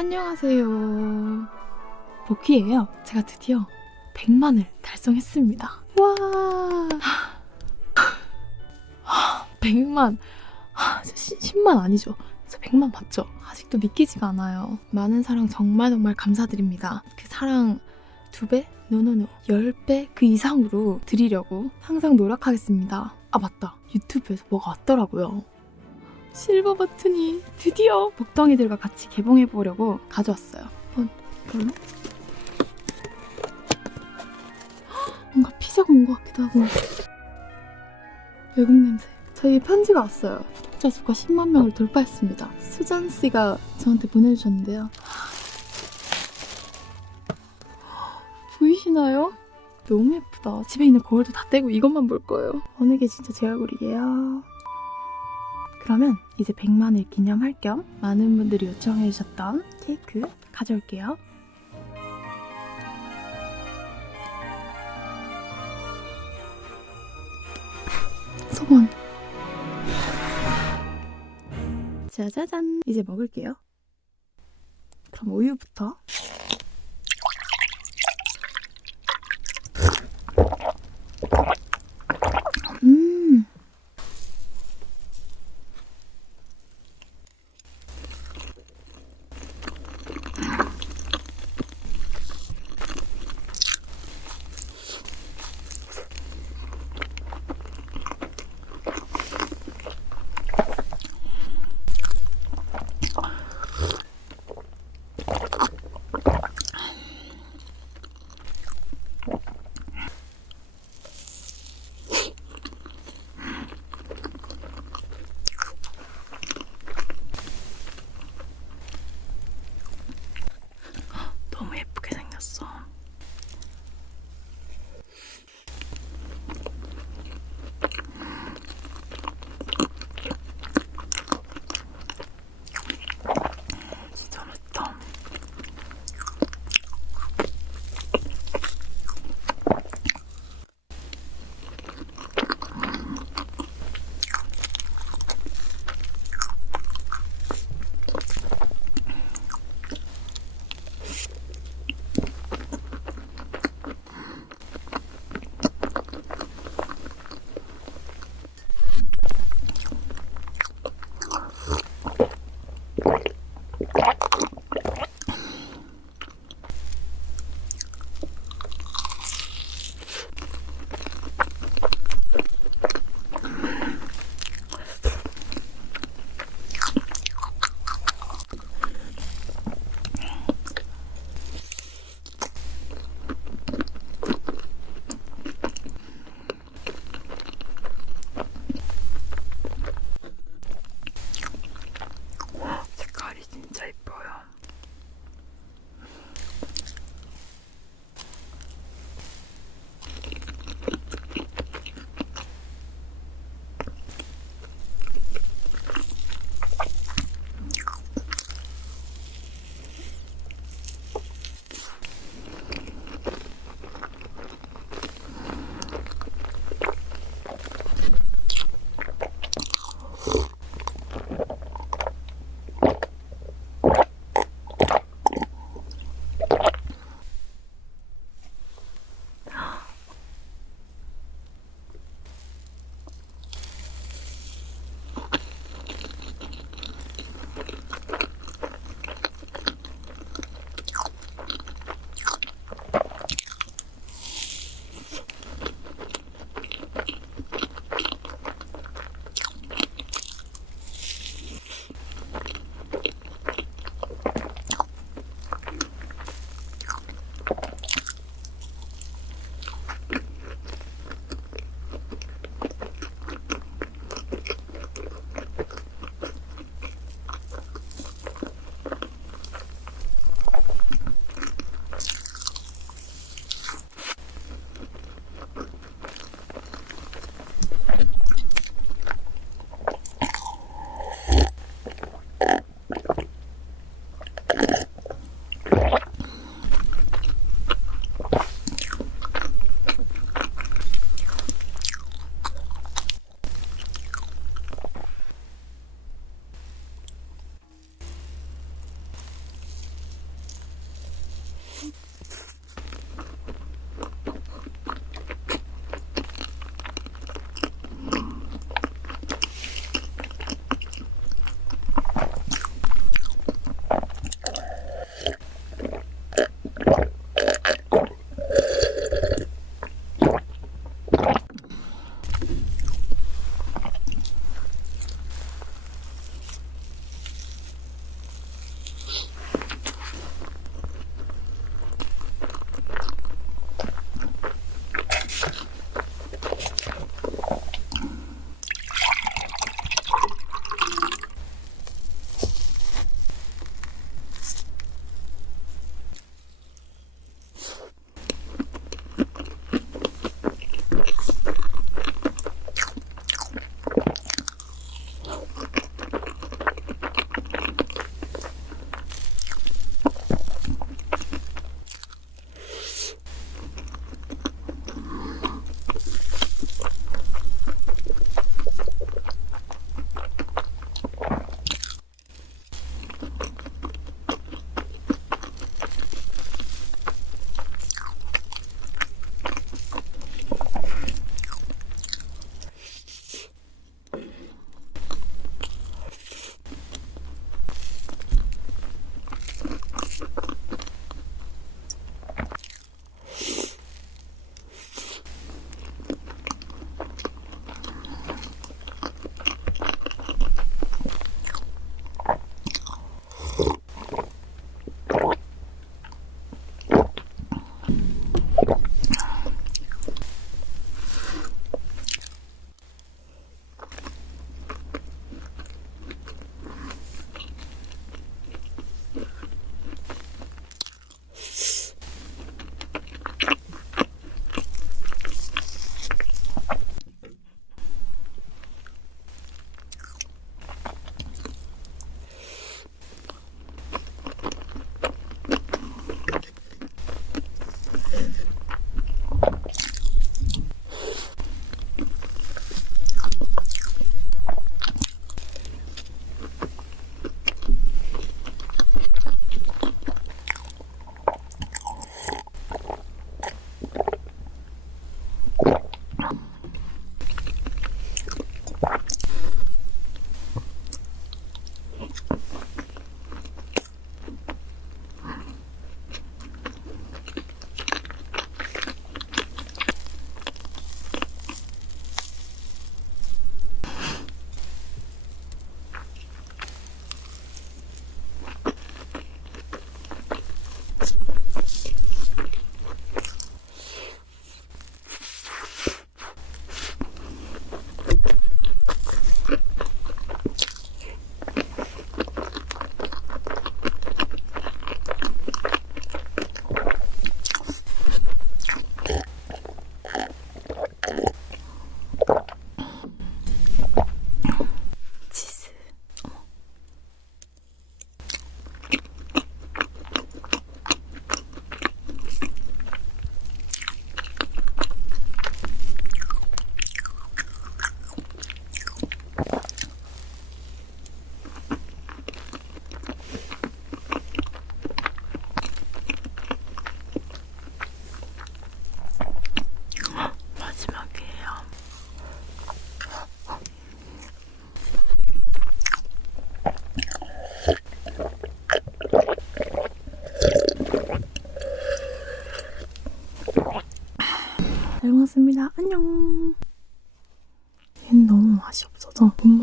안녕하세요. 복귀예요. 제가 드디어 100만을 달성했습니다. 와. 100만. 10만 아니죠. 저 100만 맞죠? 아직도 믿기지가 않아요. 많은 사랑 정말 정말 감사드립니다. 그 사랑 두 배? 노노노. 10배 그 이상으로 드리려고 항상 노력하겠습니다. 아, 맞다. 유튜브에서 뭐가 왔더라고요. 실버 버튼이 드디어 복덩이들과 같이 개봉해 보려고 가져왔어요. 어, 별로? 뭔가 피자가 온 것 같기도 하고 외국 냄새. 저희 편지가 왔어요. 구독자 수가 10만 명을 돌파했습니다. 수잔 씨가 저한테 보내주셨는데요. 보이시나요? 너무 예쁘다. 집에 있는 거울도 다 떼고 이것만 볼 거예요. 어느 게 진짜 제 얼굴이게요? 그러면 이제 100만을 기념할 겸 많은 분들이 요청해 주셨던 케이크 가져올게요. 소원. 짜자잔. 이제 먹을게요. 그럼 우유부터. 먹었습니다. 안녕. 얘는 너무 맛이 없어서 못 먹겠어요.